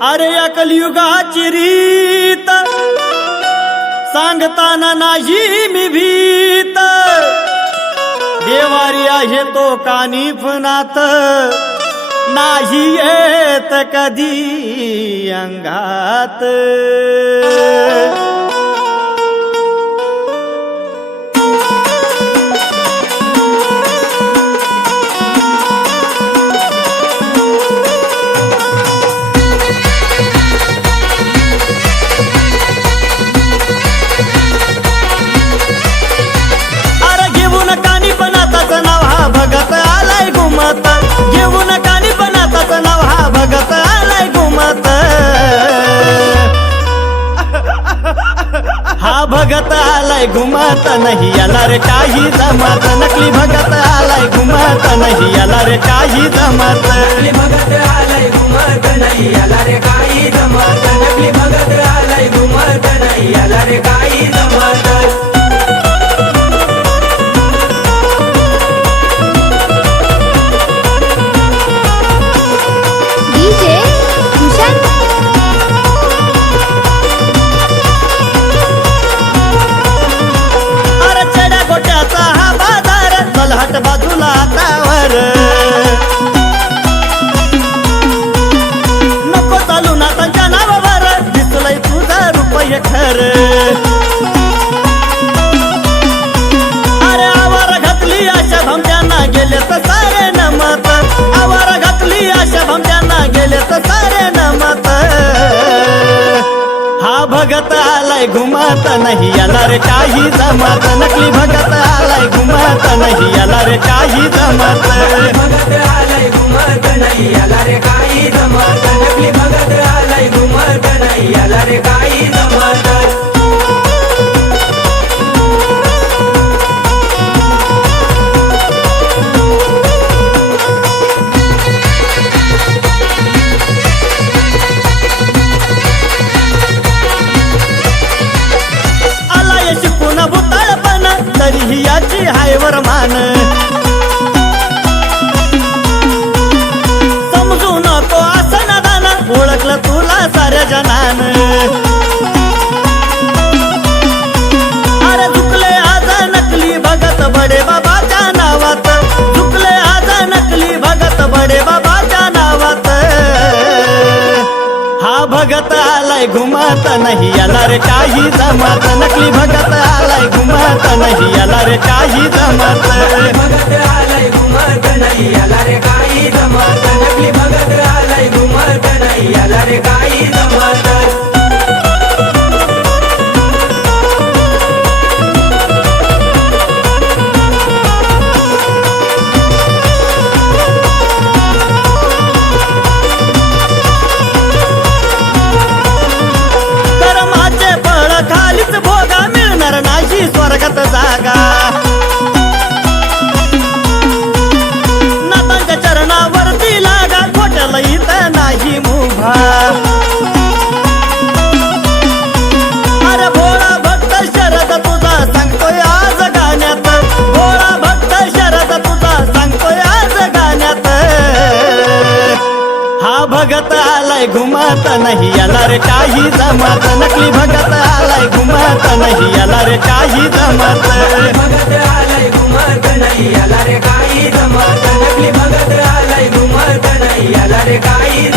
या कलियुगाची रीत सांगताना नाही मी भीत. देवारी आहे तो कानिफनाथ नाही येत कधी अंगात. आलाय घुमत नाही. याला रे काही जमत. नकली भगत आलाय घुमत नाही. याला रे काही जमत. नकली भगत आलाय घुमत नाही. घाट बाजूला आतावर. नको चालू ना त्यांच्या नावावर. दिसलंय तुझा रुपये खरं. आलाय घुमत नाही. याला रे काही जमत नकली भगत आलाय घुमत नाही. याला रे काही जमत. नाही याची हायवर मान. भगत आलाय घुमत नाही. याला रे काही जमत नकली भगत आलाय घुमत नाही. याला रे काही जमत. हा भगत आलाय घुमत नाही याला रे काही जमत. नकली भगत आलाय घुमत नाही याला रे काही जमत. नकली भगत आलाय घुमत नाही याला रे काही जमत. नकली भगत आलाय नाही याला रे काही